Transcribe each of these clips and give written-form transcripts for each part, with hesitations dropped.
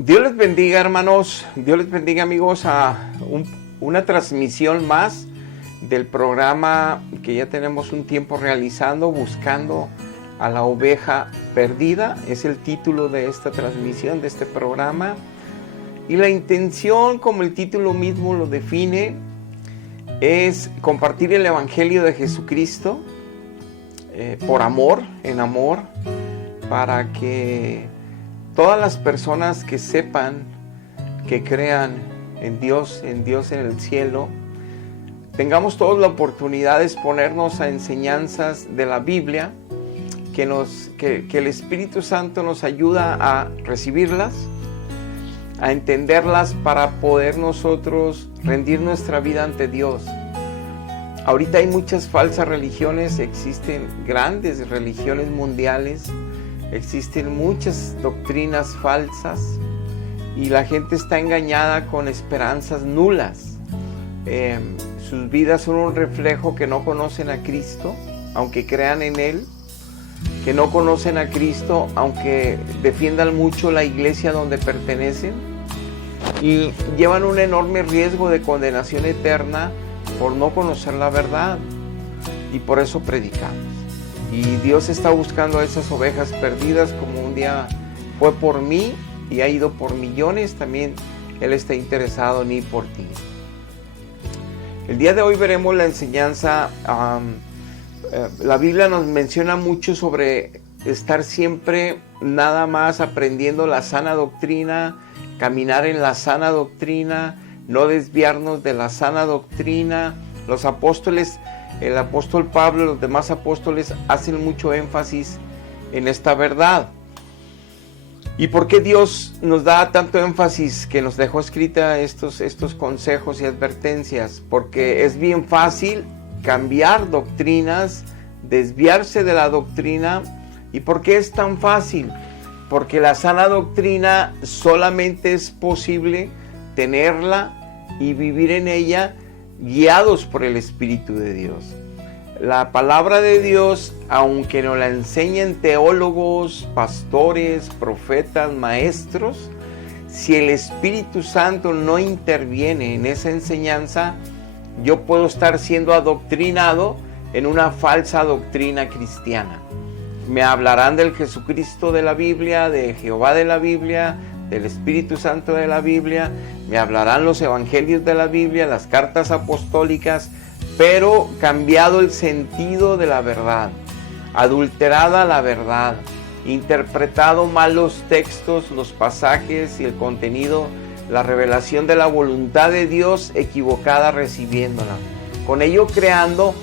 Dios les bendiga, hermanos. Dios les bendiga, amigos, a una transmisión más del programa que ya tenemos un tiempo realizando, Buscando a la Oveja Perdida. Es el título de esta transmisión, de este programa. Y la intención, como el título mismo lo define, es compartir el Evangelio de Jesucristo por amor, en amor, para que todas las personas que sepan, que crean en Dios en el cielo, tengamos todos la oportunidad de exponernos a enseñanzas de la Biblia, que el Espíritu Santo nos ayuda a recibirlas, a entenderlas para poder nosotros rendir nuestra vida ante Dios. Ahorita hay muchas falsas religiones, existen grandes religiones mundiales, existen muchas doctrinas falsas y la gente está engañada con esperanzas nulas. Sus vidas son un reflejo que no conocen a Cristo, aunque crean en Él, que no conocen a Cristo, aunque defiendan mucho la iglesia donde pertenecen, y llevan un enorme riesgo de condenación eterna por no conocer la verdad, y por eso predicamos. Y Dios está buscando a esas ovejas perdidas, como un día fue por mí y ha ido por millones. También Él está interesado en ir por ti. El día de hoy veremos la enseñanza. La Biblia nos menciona mucho sobre estar siempre nada más aprendiendo la sana doctrina, caminar en la sana doctrina, no desviarnos de la sana doctrina. Los apóstoles, el apóstol Pablo y los demás apóstoles hacen mucho énfasis en esta verdad. ¿Y por qué Dios nos da tanto énfasis que nos dejó escrita estos consejos y advertencias? Porque es bien fácil cambiar doctrinas, desviarse de la doctrina. ¿Y por qué es tan fácil? Porque la sana doctrina solamente es posible tenerla y vivir en ella guiados por el Espíritu de Dios. La palabra de Dios, aunque nos la enseñen teólogos, pastores, profetas, maestros, si el Espíritu Santo no interviene en esa enseñanza, yo puedo estar siendo adoctrinado en una falsa doctrina cristiana. Me hablarán del Jesucristo de la Biblia, de Jehová de la Biblia, del Espíritu Santo de la Biblia, me hablarán los evangelios de la Biblia, las cartas apostólicas, pero cambiado el sentido de la verdad, adulterada la verdad, interpretado mal los textos, los pasajes y el contenido, la revelación de la voluntad de Dios equivocada recibiéndola, con ello creando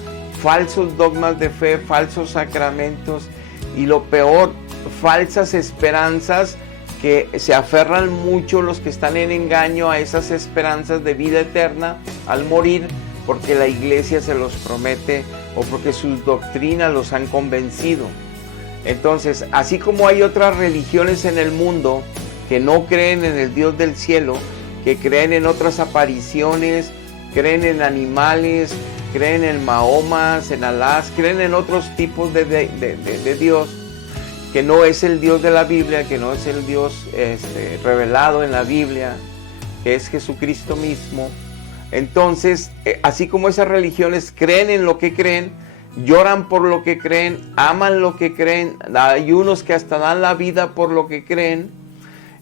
falsos dogmas de fe, falsos sacramentos y lo peor, falsas esperanzas, que se aferran mucho los que están en engaño a esas esperanzas de vida eterna al morir, porque la iglesia se los promete o porque sus doctrinas los han convencido. Entonces, así como hay otras religiones en el mundo que no creen en el Dios del cielo, que creen en otras apariciones, creen en animales, creen en Mahomas, en Alá, creen en otros tipos de Dios, que no es el Dios de la Biblia, que no es el Dios revelado en la Biblia, que es Jesucristo mismo. Entonces, así como esas religiones creen en lo que creen, lloran por lo que creen, aman lo que creen, hay unos que hasta dan la vida por lo que creen,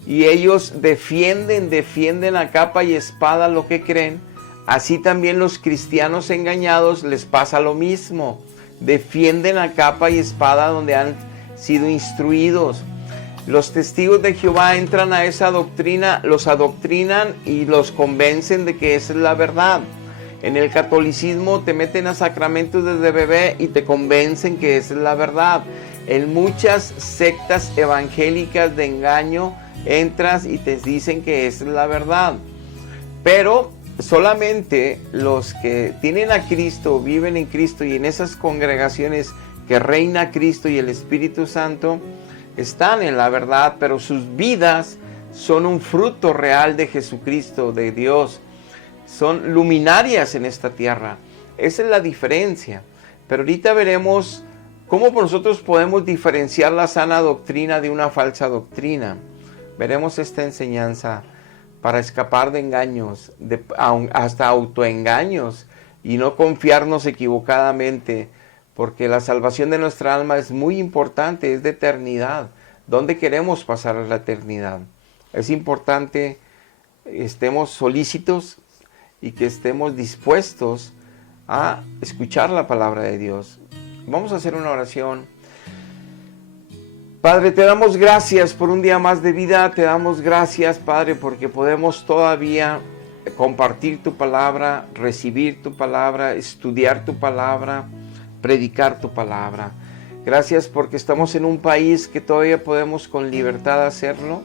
y ellos defienden a capa y espada lo que creen. Así también los cristianos engañados les pasa lo mismo, defienden a capa y espada donde han sido instruidos. Los testigos de Jehová entran a esa doctrina, los adoctrinan y los convencen de que esa es la verdad. En el catolicismo te meten a sacramentos desde bebé y te convencen que esa es la verdad. En muchas sectas evangélicas de engaño entras y te dicen que esa es la verdad. Pero solamente los que tienen a Cristo, viven en Cristo y en esas congregaciones que reina Cristo y el Espíritu Santo, están en la verdad, pero sus vidas son un fruto real de Jesucristo, de Dios. Son luminarias en esta tierra. Esa es la diferencia. Pero ahorita veremos cómo nosotros podemos diferenciar la sana doctrina de una falsa doctrina. veremos esta enseñanza para escapar de engaños, hasta autoengaños, y no confiarnos equivocadamente, porque la salvación de nuestra alma es muy importante, es de eternidad. ¿Dónde queremos pasar la eternidad? Es importante que estemos solícitos y que estemos dispuestos a escuchar la palabra de Dios. Vamos a hacer una oración. Padre, te damos gracias por un día más de vida. Te damos gracias, Padre, porque podemos todavía compartir tu palabra, recibir tu palabra, estudiar tu palabra, predicar tu palabra. Gracias porque estamos en un país que todavía podemos con libertad hacerlo,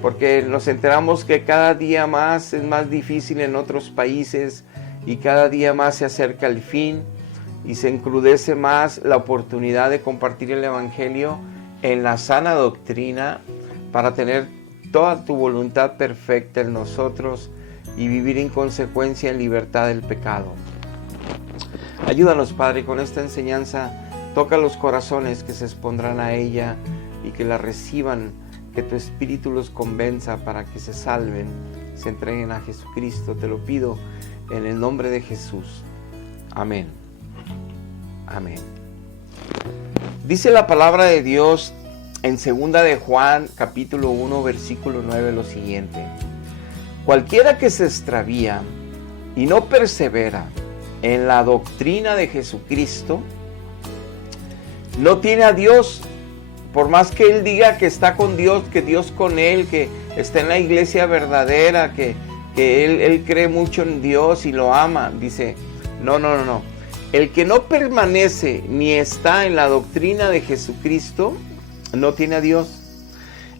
porque nos enteramos que cada día más es más difícil en otros países y cada día más se acerca el fin y se encrudece más la oportunidad de compartir el Evangelio en la sana doctrina para tener toda tu voluntad perfecta en nosotros y vivir en consecuencia en libertad del pecado. Ayúdanos, Padre, con esta enseñanza. Toca los corazones que se expondrán a ella y que la reciban, que tu Espíritu los convenza para que se salven, se entreguen a Jesucristo. Te lo pido en el nombre de Jesús. Amén. Amén. Dice la palabra de Dios en 2 de Juan, capítulo 1, versículo 9, lo siguiente. Cualquiera que se extravía y no persevera en la doctrina de Jesucristo, no tiene a Dios. Por más que él diga que está con Dios, que Dios con él, que está en la iglesia verdadera, que él cree mucho en Dios y lo ama, dice, no. El que no permanece ni está en la doctrina de Jesucristo, no tiene a Dios.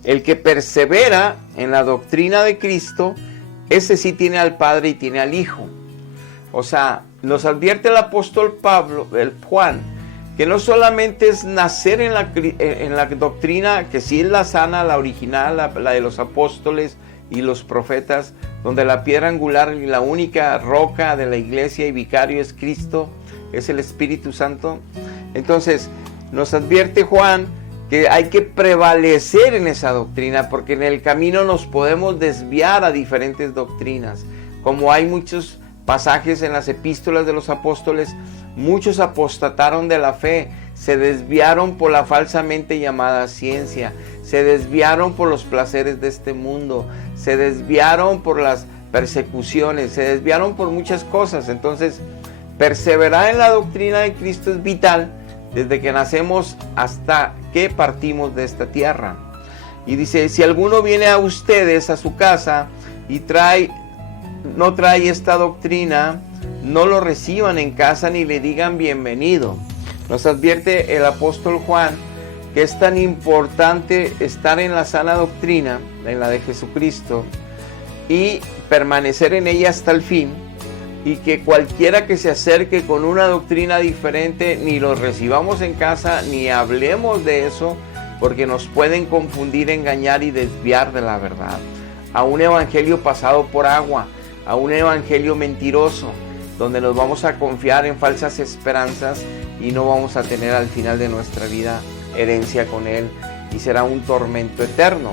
El que persevera en la doctrina de Cristo, ese sí tiene al Padre y tiene al Hijo. O sea, nos advierte el apóstol Juan, que no solamente es nacer en la doctrina, que sí es la sana, la original, la de los apóstoles y los profetas, donde la piedra angular y la única roca de la iglesia y vicario es Cristo, es el Espíritu Santo. Entonces, nos advierte Juan que hay que prevalecer en esa doctrina, porque en el camino nos podemos desviar a diferentes doctrinas. Como hay muchos pasajes en las epístolas de los apóstoles, muchos apostataron de la fe, se desviaron por la falsamente llamada ciencia, se desviaron por los placeres de este mundo, se desviaron por las persecuciones, se desviaron por muchas cosas. Entonces, perseverar en la doctrina de Cristo es vital desde que nacemos hasta que partimos de esta tierra. Y dice, si alguno viene a ustedes a su casa y no trae esta doctrina, no lo reciban en casa ni le digan bienvenido. Nos advierte el apóstol Juan que es tan importante estar en la sana doctrina, en la de Jesucristo, y permanecer en ella hasta el fin, y que cualquiera que se acerque con una doctrina diferente, ni lo recibamos en casa, ni hablemos de eso, porque nos pueden confundir, engañar y desviar de la verdad. A un evangelio pasado por agua, a un evangelio mentiroso, donde nos vamos a confiar en falsas esperanzas y no vamos a tener al final de nuestra vida herencia con él, y será un tormento eterno.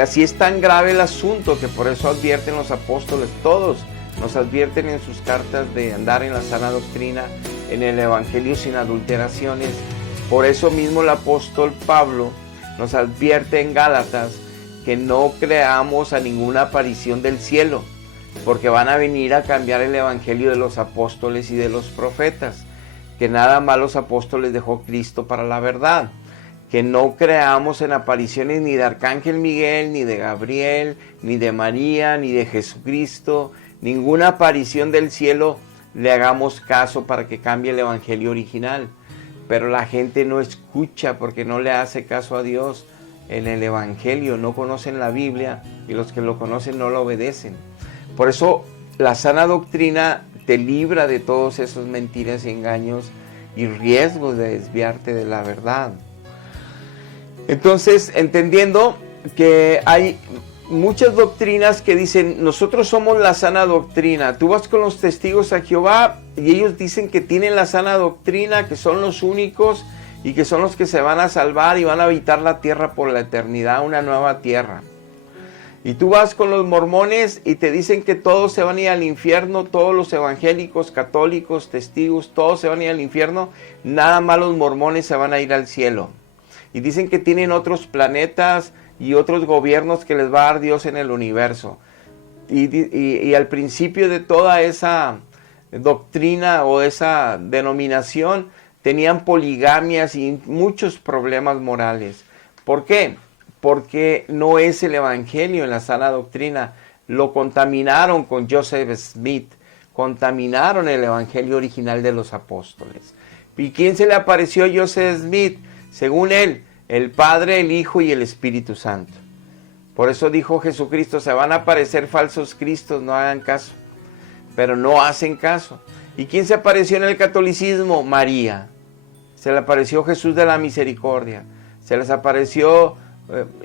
Así es tan grave el asunto que por eso advierten los apóstoles, todos nos advierten en sus cartas de andar en la sana doctrina, en el evangelio sin adulteraciones. Por eso mismo el apóstol Pablo nos advierte en Gálatas que no creamos a ninguna aparición del cielo, porque van a venir a cambiar el evangelio de los apóstoles y de los profetas, que nada más los apóstoles dejó Cristo para la verdad, que no creamos en apariciones ni de Arcángel Miguel, ni de Gabriel, ni de María, ni de Jesucristo, ninguna aparición del cielo le hagamos caso para que cambie el evangelio original. Pero la gente no escucha porque no le hace caso a Dios en el evangelio, no conocen la Biblia y los que lo conocen no lo obedecen. Por eso la sana doctrina te libra de todos esos mentiras y engaños y riesgos de desviarte de la verdad. Entonces, entendiendo que hay muchas doctrinas que dicen, nosotros somos la sana doctrina. Tú vas con los testigos a Jehová y ellos dicen que tienen la sana doctrina, que son los únicos y que son los que se van a salvar y van a habitar la tierra por la eternidad, una nueva tierra. Y tú vas con los mormones y te dicen que todos se van a ir al infierno, todos los evangélicos, católicos, testigos, todos se van a ir al infierno, nada más los mormones se van a ir al cielo. Y dicen que tienen otros planetas y otros gobiernos que les va a dar Dios en el universo. Y al principio de toda esa doctrina o esa denominación tenían poligamias y muchos problemas morales. ¿Por qué? Porque no es el evangelio en la sana doctrina. Lo contaminaron con Joseph Smith, contaminaron el evangelio original de los apóstoles. ¿Y quién se le apareció a Joseph Smith? Según él, el Padre, el Hijo y el Espíritu Santo. Por eso dijo Jesucristo, se van a aparecer falsos cristos, no hagan caso. Pero no hacen caso. ¿Y quién se apareció en el catolicismo? María. Se le apareció Jesús de la Misericordia. Se les apareció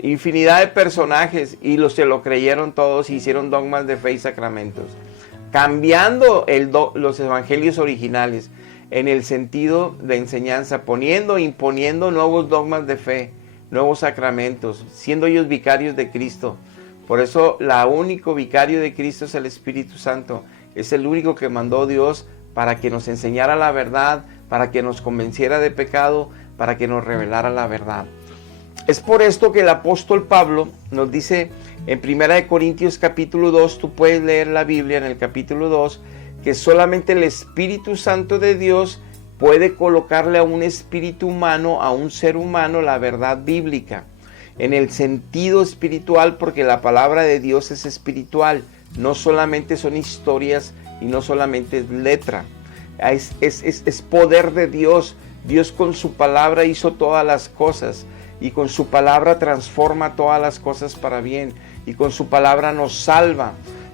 infinidad de personajes y se lo creyeron todos y hicieron dogmas de fe y sacramentos. Cambiando los evangelios originales en el sentido de enseñanza, imponiendo nuevos dogmas de fe, nuevos sacramentos, siendo ellos vicarios de Cristo. Por eso el único vicario de Cristo es el Espíritu Santo. Es el único que mandó Dios para que nos enseñara la verdad, para que nos convenciera de pecado, para que nos revelara la verdad. Es por esto que el apóstol Pablo nos dice en 1 Corintios capítulo 2, tú puedes leer la Biblia en el capítulo 2, que solamente el Espíritu Santo de Dios puede colocarle a un espíritu humano, a un ser humano, la verdad bíblica. En el sentido espiritual, porque la palabra de Dios es espiritual, no solamente son historias y no solamente es letra. Es poder de Dios. Dios con su palabra hizo todas las cosas. Y con su palabra transforma todas las cosas para bien. Y con su palabra nos salva.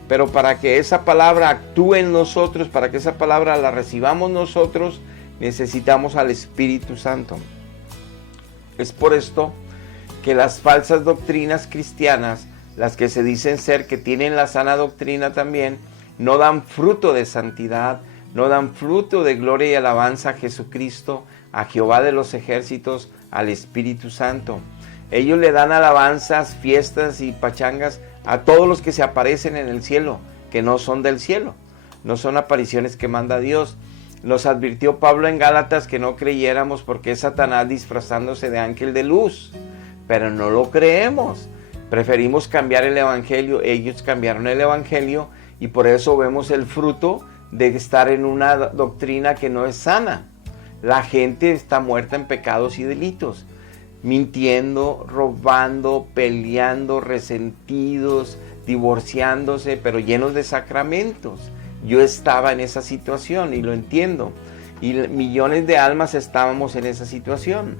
Pero para que esa palabra actúe en nosotros, para que esa palabra la recibamos nosotros, necesitamos al Espíritu Santo. Es por esto que las falsas doctrinas cristianas, las que se dicen ser, que tienen la sana doctrina también, no dan fruto de santidad, no dan fruto de gloria y alabanza a Jesucristo, a Jehová de los ejércitos, al Espíritu Santo. Ellos le dan alabanzas, fiestas y pachangas a todos los que se aparecen en el cielo, que no son del cielo, no son apariciones que manda Dios. Nos advirtió Pablo en Gálatas que no creyéramos porque es Satanás disfrazándose de ángel de luz, pero no lo creemos. Preferimos cambiar el evangelio, ellos cambiaron el evangelio y por eso vemos el fruto de estar en una doctrina que no es sana. La gente está muerta en pecados y delitos, mintiendo, robando, peleando, resentidos, divorciándose, pero llenos de sacramentos. Yo estaba en esa situación y lo entiendo. Y millones de almas estábamos en esa situación.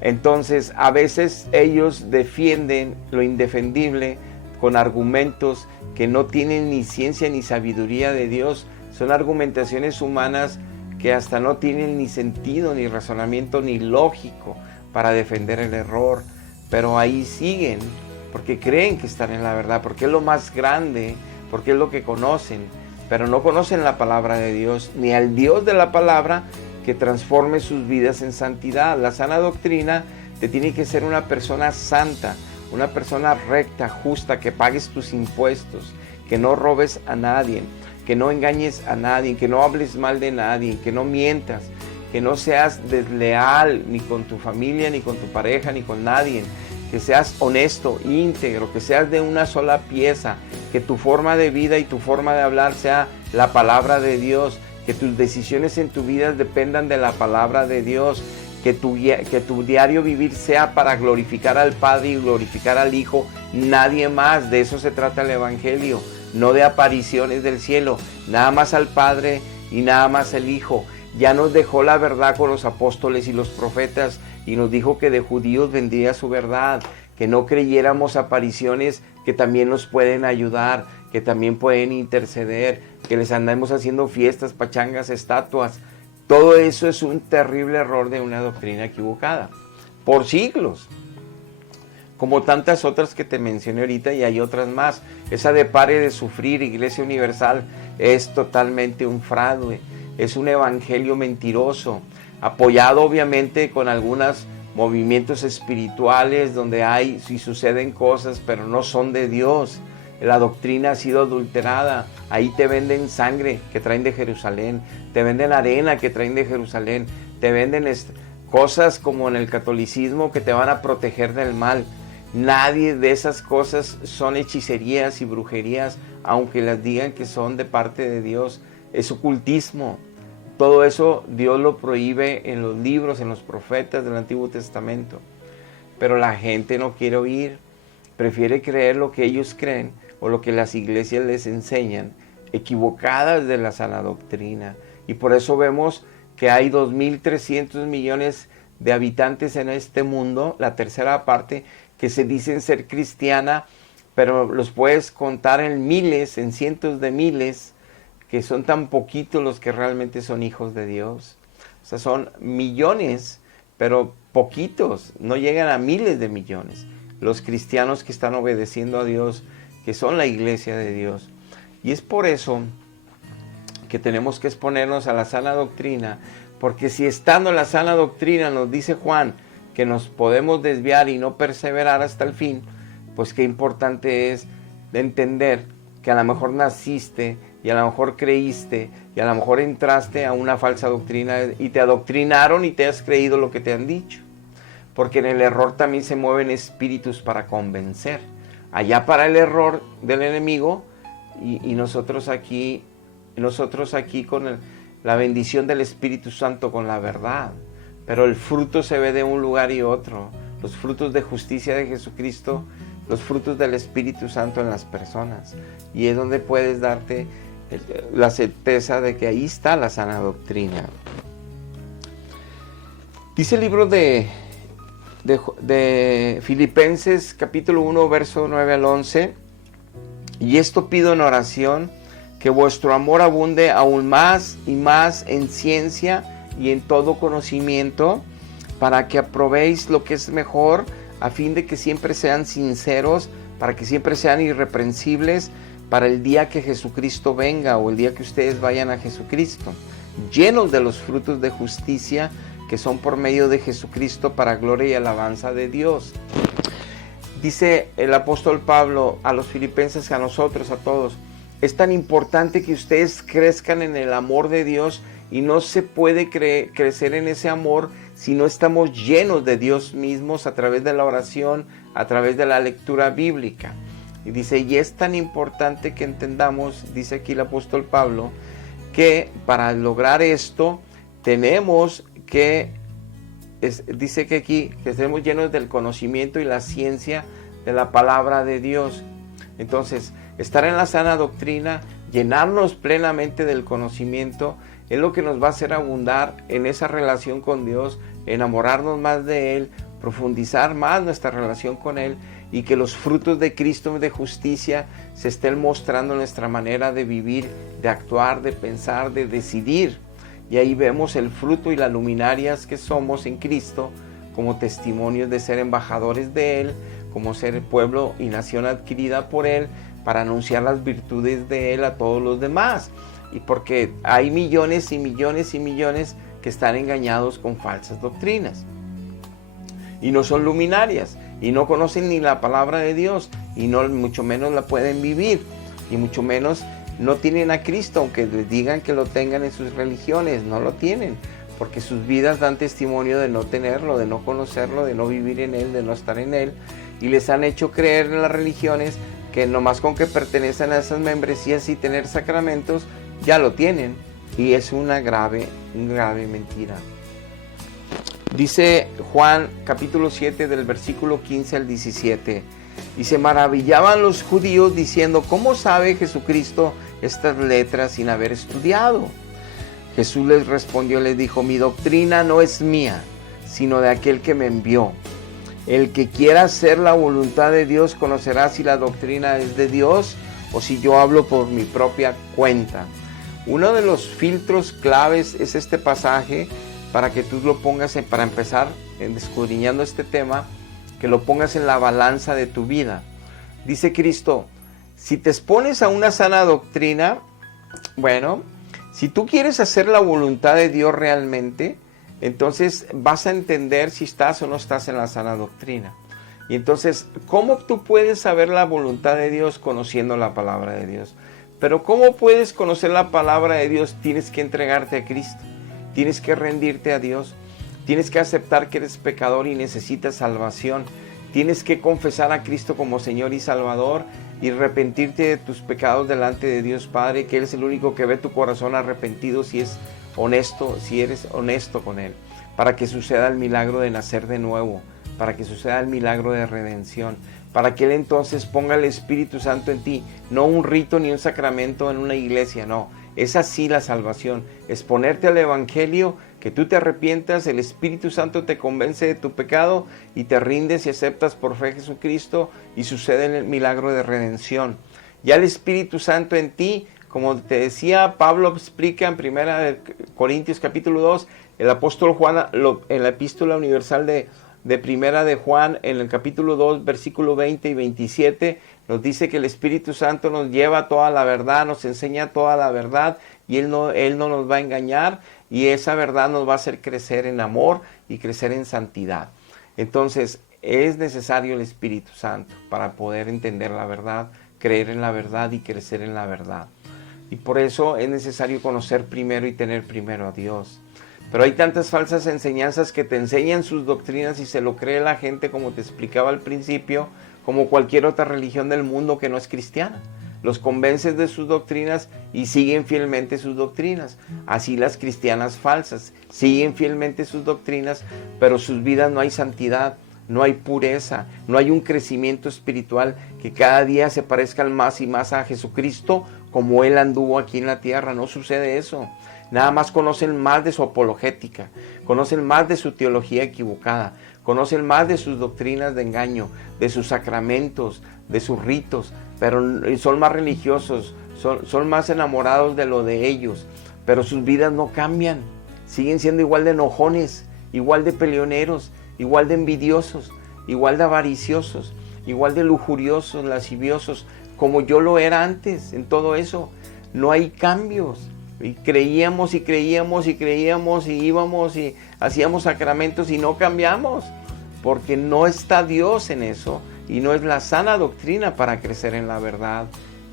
Entonces, a veces ellos defienden lo indefendible con argumentos que no tienen ni ciencia ni sabiduría de Dios. Son argumentaciones humanas que hasta no tienen ni sentido, ni razonamiento, ni lógico para defender el error. Pero ahí siguen, porque creen que están en la verdad, porque es lo más grande, porque es lo que conocen. Pero no conocen la palabra de Dios, ni al Dios de la palabra que transforme sus vidas en santidad. La sana doctrina te tiene que ser una persona santa, una persona recta, justa, que pagues tus impuestos, que no robes a nadie, que no engañes a nadie, que no hables mal de nadie, que no mientas, que no seas desleal ni con tu familia, ni con tu pareja, ni con nadie, que seas honesto, íntegro, que seas de una sola pieza, que tu forma de vida y tu forma de hablar sea la palabra de Dios, que tus decisiones en tu vida dependan de la palabra de Dios, que tu diario vivir sea para glorificar al Padre y glorificar al Hijo, nadie más. De eso se trata el Evangelio, no de apariciones del cielo, nada más al Padre y nada más al Hijo. Ya nos dejó la verdad con los apóstoles y los profetas y nos dijo que de judíos vendría su verdad, que no creyéramos apariciones que también nos pueden ayudar, que también pueden interceder, que les andemos haciendo fiestas, pachangas, estatuas. Todo eso es un terrible error de una doctrina equivocada, por siglos. Como tantas otras que te mencioné ahorita y hay otras más. Esa de pare de sufrir, Iglesia Universal, es totalmente un fraude. Es un evangelio mentiroso, apoyado obviamente con algunas movimientos espirituales donde hay y suceden cosas, pero no son de Dios. La doctrina ha sido adulterada. Ahí te venden sangre que traen de Jerusalén, te venden arena que traen de Jerusalén, te venden cosas como en el catolicismo que te van a proteger del mal. Nadie de esas cosas son hechicerías y brujerías, aunque las digan que son de parte de Dios. Es ocultismo. Todo eso Dios lo prohíbe en los libros, en los profetas del Antiguo Testamento. Pero la gente no quiere oír, prefiere creer lo que ellos creen o lo que las iglesias les enseñan, equivocadas de la sana doctrina. Y por eso vemos que hay 2.300 millones de habitantes en este mundo, la tercera parte, que se dicen ser cristiana, pero los puedes contar en miles, en cientos de miles, que son tan poquitos los que realmente son hijos de Dios. O sea, son millones, pero poquitos, no llegan a miles de millones. Los cristianos que están obedeciendo a Dios, que son la iglesia de Dios. Y es por eso que tenemos que exponernos a la sana doctrina, porque si estando en la sana doctrina nos dice Juan que nos podemos desviar y no perseverar hasta el fin, pues qué importante es entender que a lo mejor naciste y a lo mejor creíste y a lo mejor entraste a una falsa doctrina y te adoctrinaron y te has creído lo que te han dicho. Porque en el error también se mueven espíritus para convencer. Allá para el error del enemigo y nosotros aquí con la bendición del Espíritu Santo, con la verdad. Pero el fruto se ve de un lugar y otro. Los frutos de justicia de Jesucristo, los frutos del Espíritu Santo en las personas. Y es donde puedes darte la certeza de que ahí está la sana doctrina. Dice el libro de Filipenses capítulo 1 verso 9 al 11: y esto pido en oración, que vuestro amor abunde aún más y más en ciencia y en todo conocimiento, para que aprobéis lo que es mejor, a fin de que siempre sean sinceros, para que siempre sean irreprensibles para el día que Jesucristo venga, o el día que ustedes vayan a Jesucristo, llenos de los frutos de justicia que son por medio de Jesucristo, para gloria y alabanza de Dios. Dice el apóstol Pablo a los filipenses, a nosotros, a todos: es tan importante que ustedes crezcan en el amor de Dios, y no se puede crecer en ese amor si no estamos llenos de Dios mismos a través de la oración, a través de la lectura bíblica. Y dice, y es tan importante que entendamos, dice aquí el apóstol Pablo, que para lograr esto tenemos que, dice que aquí, que estemos llenos del conocimiento y la ciencia de la palabra de Dios. Entonces, estar en la sana doctrina, llenarnos plenamente del conocimiento, es lo que nos va a hacer abundar en esa relación con Dios, enamorarnos más de Él, profundizar más nuestra relación con Él, y que los frutos de Cristo de justicia se estén mostrando en nuestra manera de vivir, de actuar, de pensar, de decidir. Y ahí vemos el fruto y las luminarias que somos en Cristo, como testimonios de ser embajadores de Él, como ser pueblo y nación adquirida por Él, para anunciar las virtudes de Él a todos los demás. Y porque hay millones y millones y millones que están engañados con falsas doctrinas. Y no son luminarias, y no conocen ni la palabra de Dios, y no mucho menos la pueden vivir, y mucho menos no tienen a Cristo, aunque les digan que lo tengan en sus religiones, no lo tienen, porque sus vidas dan testimonio de no tenerlo, de no conocerlo, de no vivir en Él, de no estar en Él, y les han hecho creer en las religiones que nomás con que pertenecen a esas membresías y tener sacramentos, ya lo tienen, y es una grave mentira. Dice Juan capítulo 7 del versículo 15 al 17, y se maravillaban los judíos diciendo, ¿cómo sabe Jesucristo estas letras sin haber estudiado? Jesús les respondió y les dijo, mi doctrina no es mía, sino de aquel que me envió. El que quiera hacer la voluntad de Dios conocerá si la doctrina es de Dios o si yo hablo por mi propia cuenta. Uno de los filtros claves es este pasaje, para que tú lo pongas, para empezar, escudriñando este tema, que lo pongas en la balanza de tu vida. Dice Cristo, si te expones a una sana doctrina, bueno, si tú quieres hacer la voluntad de Dios realmente, entonces vas a entender si estás o no estás en la sana doctrina. Y entonces, ¿cómo tú puedes saber la voluntad de Dios? Conociendo la palabra de Dios. Pero ¿cómo puedes conocer la palabra de Dios? Tienes que entregarte a Cristo. Tienes que rendirte a Dios. Tienes que aceptar que eres pecador y necesitas salvación. Tienes que confesar a Cristo como Señor y Salvador y arrepentirte de tus pecados delante de Dios Padre, que Él es el único que ve tu corazón arrepentido si es honesto, si eres honesto con Él, para que suceda el milagro de nacer de nuevo, para que suceda el milagro de redención, para que Él entonces ponga el Espíritu Santo en ti, no un rito ni un sacramento en una iglesia, no, es así la salvación, es ponerte al Evangelio, que tú te arrepientas, el Espíritu Santo te convence de tu pecado y te rindes y aceptas por fe a Jesucristo y sucede el milagro de redención. Ya el Espíritu Santo en ti, como te decía, Pablo explica en 1 Corintios capítulo 2, el apóstol Juan, en la epístola universal de Primera de Juan, en el capítulo 2, versículo 20 y 27, nos dice que el Espíritu Santo nos lleva a toda la verdad, nos enseña toda la verdad y Él no nos va a engañar y esa verdad nos va a hacer crecer en amor y crecer en santidad. Entonces, es necesario el Espíritu Santo para poder entender la verdad, creer en la verdad y crecer en la verdad. Y por eso es necesario conocer primero y tener primero a Dios. Pero hay tantas falsas enseñanzas que te enseñan sus doctrinas y se lo cree la gente, como te explicaba al principio, como cualquier otra religión del mundo que no es cristiana. Los convences de sus doctrinas y siguen fielmente sus doctrinas. Así las cristianas falsas siguen fielmente sus doctrinas, pero sus vidas no hay santidad, no hay pureza, no hay un crecimiento espiritual que cada día se parezcan más y más a Jesucristo como Él anduvo aquí en la tierra. No sucede eso. Nada más conocen más de su apologética, conocen más de su teología equivocada, conocen más de sus doctrinas de engaño, de sus sacramentos, de sus ritos, pero son más religiosos, son más enamorados de lo de ellos, pero sus vidas no cambian, siguen siendo igual de enojones, igual de peleoneros, igual de envidiosos, igual de avariciosos, igual de lujuriosos, lasciviosos, como yo lo era antes. En todo eso no hay cambios. Y creíamos y creíamos y creíamos y íbamos y hacíamos sacramentos y no cambiamos, porque no está Dios en eso y no es la sana doctrina para crecer en la verdad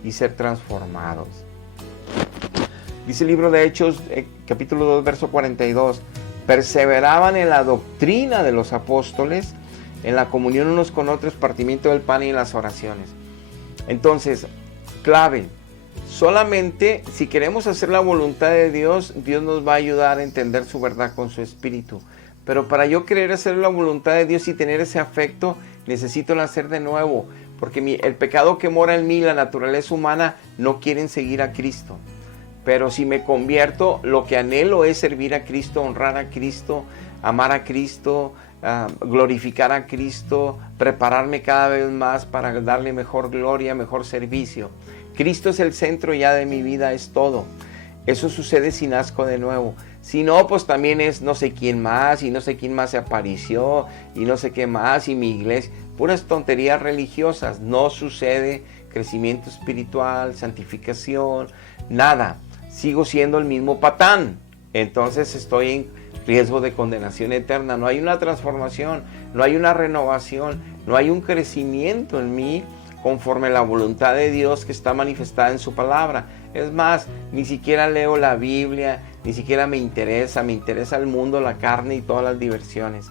y ser transformados. Dice el libro de Hechos, capítulo 2, verso 42, perseveraban en la doctrina de los apóstoles, en la comunión unos con otros, partimiento del pan y en las oraciones. Entonces, clave. Solamente si queremos hacer la voluntad de Dios, Dios nos va a ayudar a entender su verdad con su Espíritu. Pero para yo querer hacer la voluntad de Dios y tener ese afecto, necesito nacer de nuevo. Porque el pecado que mora en mí, la naturaleza humana, no quieren seguir a Cristo. Pero si me convierto, lo que anhelo es servir a Cristo, honrar a Cristo, amar a Cristo, glorificar a Cristo, prepararme cada vez más para darle mejor gloria, mejor servicio. Cristo es el centro ya de mi vida, es todo. Eso sucede si nazco de nuevo. Si no, pues también es no sé quién más y no sé quién más se apareció y no sé qué más y mi iglesia. Puras tonterías religiosas. No sucede crecimiento espiritual, santificación, nada. Sigo siendo el mismo patán. Entonces estoy en riesgo de condenación eterna. No hay una transformación, no hay una renovación, no hay un crecimiento en mí conforme a la voluntad de Dios que está manifestada en su palabra. Es más, ni siquiera leo la Biblia, ni siquiera me interesa el mundo, la carne y todas las diversiones,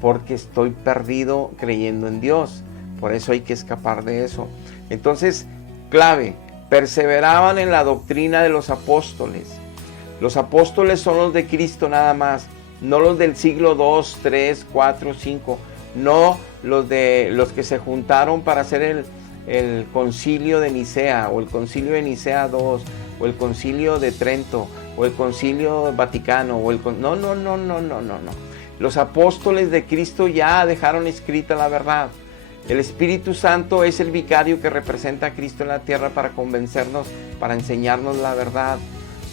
porque estoy perdido creyendo en Dios. Por eso hay que escapar de eso. Entonces, clave, perseveraban en la doctrina de los apóstoles. Los apóstoles son los de Cristo nada más, no los del siglo 2, 3, 4, 5, no los que se juntaron para hacer el concilio de Nicea, o el concilio de Nicea II, o el concilio de Trento, o el concilio Vaticano, no. Los apóstoles de Cristo ya dejaron escrita la verdad. El Espíritu Santo es el vicario que representa a Cristo en la tierra para convencernos, para enseñarnos la verdad,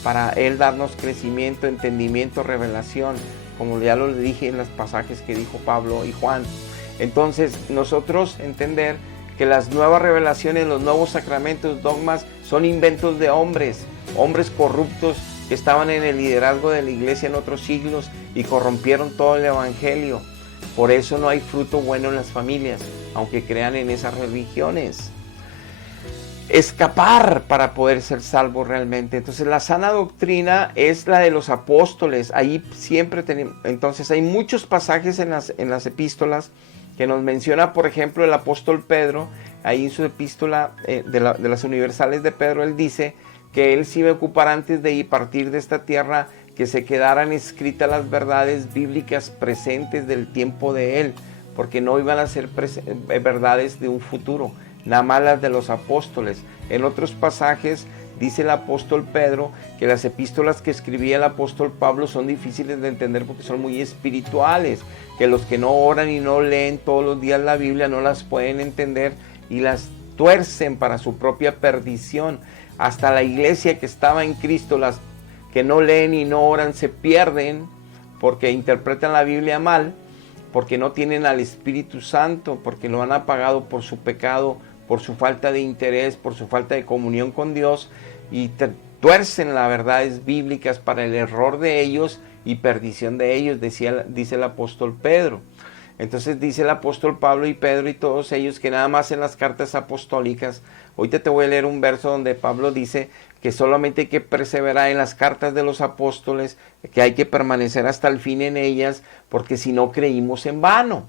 para Él darnos crecimiento, entendimiento, revelación, como ya lo dije en los pasajes que dijo Pablo y Juan. Entonces, nosotros entender que las nuevas revelaciones, los nuevos sacramentos, dogmas, son inventos de hombres corruptos, que estaban en el liderazgo de la iglesia en otros siglos y corrompieron todo el evangelio. Por eso no hay fruto bueno en las familias, aunque crean en esas religiones. Escapar para poder ser salvo realmente. Entonces la sana doctrina es la de los apóstoles. Ahí siempre tenemos. Entonces hay muchos pasajes en las epístolas que nos menciona, por ejemplo, el apóstol Pedro. Ahí en su epístola de las universales de Pedro, él dice que él se iba a ocupar antes de partir de esta tierra, que se quedaran escritas las verdades bíblicas presentes del tiempo de él, porque no iban a ser verdades de un futuro, nada más las de los apóstoles. En otros pasajes dice el apóstol Pedro que las epístolas que escribía el apóstol Pablo son difíciles de entender porque son muy espirituales, que los que no oran y no leen todos los días la Biblia no las pueden entender y las tuercen para su propia perdición. Hasta la iglesia que estaba en Cristo, las que no leen y no oran, se pierden porque interpretan la Biblia mal, porque no tienen al Espíritu Santo, porque lo han apagado por su pecado, por su falta de interés, por su falta de comunión con Dios, y tuercen las verdades bíblicas para el error de ellos y perdición de ellos, dice el apóstol Pedro. Entonces dice el apóstol Pablo y Pedro y todos ellos que nada más en las cartas apostólicas. Ahorita te voy a leer un verso donde Pablo dice que solamente hay que perseverar en las cartas de los apóstoles, que hay que permanecer hasta el fin en ellas, porque si no creímos en vano.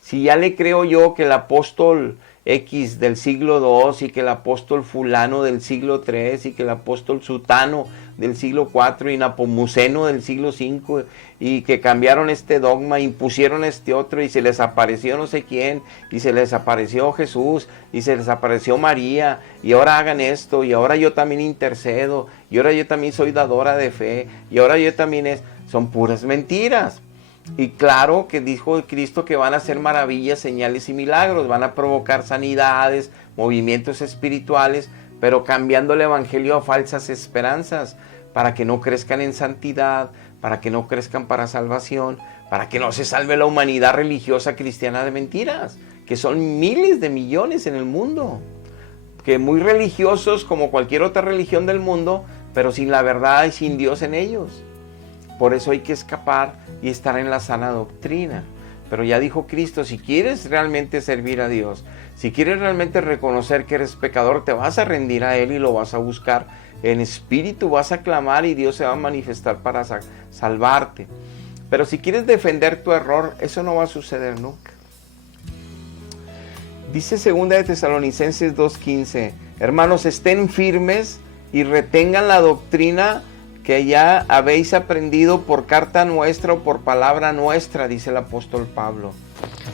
Si ya le creo yo que el apóstol X del siglo II y que el apóstol fulano del siglo III y que el apóstol sutano del siglo IV y Napomuceno del siglo V y que cambiaron este dogma, impusieron este otro y se les apareció no sé quién y se les apareció Jesús y se les apareció María y ahora hagan esto y ahora yo también intercedo y ahora yo también soy dadora de fe y ahora yo también son puras mentiras. Y claro que dijo Cristo que van a hacer maravillas, señales y milagros, van a provocar sanidades, movimientos espirituales, pero cambiando el evangelio a falsas esperanzas, para que no crezcan en santidad, para que no crezcan para salvación, para que no se salve la humanidad religiosa cristiana de mentiras, que son miles de millones en el mundo, que muy religiosos como cualquier otra religión del mundo, pero sin la verdad y sin Dios en ellos. Por eso hay que escapar y estar en la sana doctrina. Pero ya dijo Cristo, si quieres realmente servir a Dios, si quieres realmente reconocer que eres pecador, te vas a rendir a Él y lo vas a buscar en espíritu, vas a clamar y Dios se va a manifestar para salvarte. Pero si quieres defender tu error, eso no va a suceder nunca. Dice 2 de Tesalonicenses 2:15, hermanos, estén firmes y retengan la doctrina que ya habéis aprendido por carta nuestra o por palabra nuestra, dice el apóstol Pablo.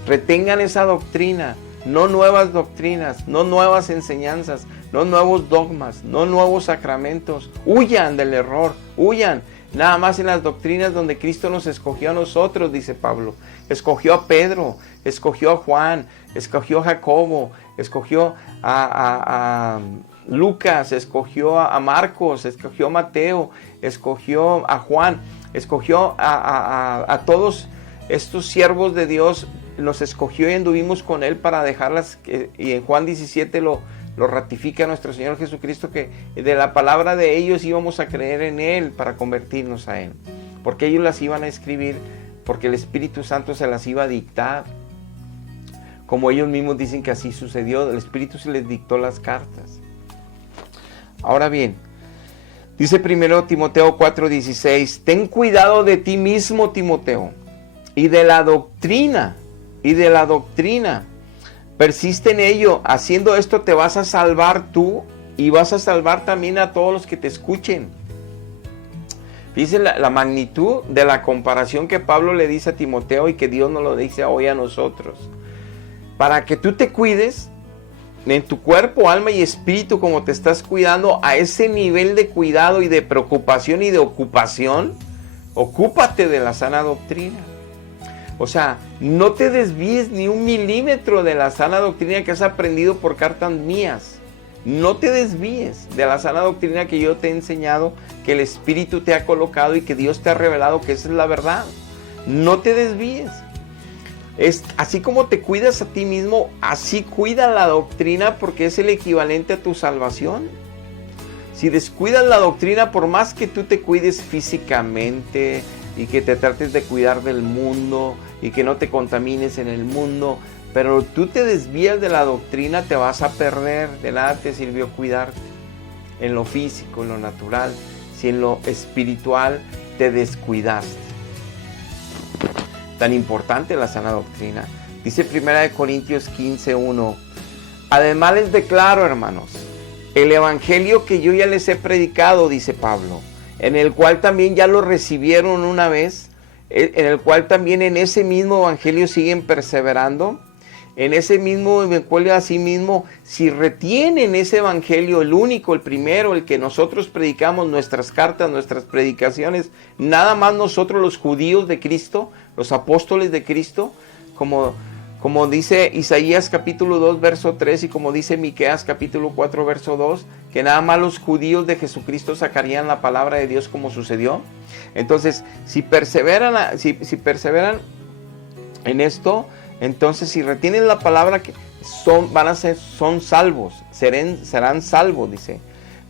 Retengan esa doctrina, no nuevas doctrinas, no nuevas enseñanzas, no nuevos dogmas, no nuevos sacramentos. Huyan del error, huyan. Nada más en las doctrinas donde Cristo nos escogió a nosotros, dice Pablo. Escogió a Pedro, escogió a Juan, escogió a Jacobo, escogió a Lucas, escogió a Marcos, escogió a Mateo, escogió a Juan, escogió a todos estos siervos de Dios, los escogió y anduvimos con Él para dejarlas, y en Juan 17 lo ratifica nuestro Señor Jesucristo, que de la palabra de ellos íbamos a creer en Él para convertirnos a Él, porque ellos las iban a escribir, porque el Espíritu Santo se las iba a dictar, como ellos mismos dicen que así sucedió, el Espíritu se les dictó las cartas. Ahora bien, dice 1 Timoteo 4:16, ten cuidado de ti mismo, Timoteo, y de la doctrina, persiste en ello, haciendo esto te vas a salvar tú y vas a salvar también a todos los que te escuchen. Fíjense la magnitud de la comparación que Pablo le dice a Timoteo y que Dios nos lo dice hoy a nosotros. Para que tú te cuides en tu cuerpo, alma y espíritu, como te estás cuidando, a ese nivel de cuidado y de preocupación y de ocupación, ocúpate de la sana doctrina. O sea, no te desvíes ni un milímetro de la sana doctrina que has aprendido por cartas mías. No te desvíes de la sana doctrina que yo te he enseñado, que el Espíritu te ha colocado y que Dios te ha revelado que esa es la verdad. No te desvíes. Así como te cuidas a ti mismo, así cuida la doctrina, porque es el equivalente a tu salvación. Si descuidas la doctrina, por más que tú te cuides físicamente y que te trates de cuidar del mundo y que no te contamines en el mundo, pero tú te desvías de la doctrina, te vas a perder. De nada te sirvió cuidarte en lo físico, en lo natural, si en lo espiritual te descuidaste. Tan importante la sana doctrina. Dice 1 Corintios 15:1. Además les declaro, hermanos, el evangelio que yo ya les he predicado, dice Pablo, en el cual también ya lo recibieron una vez, en el cual también en ese mismo evangelio siguen perseverando. En ese mismo evangelio, así mismo, si retienen ese evangelio, el único, el primero, el que nosotros predicamos, nuestras cartas, nuestras predicaciones, nada más nosotros los judíos de Cristo, los apóstoles de Cristo, como dice Isaías capítulo 2 verso 3 y como dice Miqueas capítulo 4 verso 2, que nada más los judíos de Jesucristo sacarían la palabra de Dios como sucedió. Entonces, si perseveran en esto, entonces si retienen la palabra, son salvos, serán salvos, dice.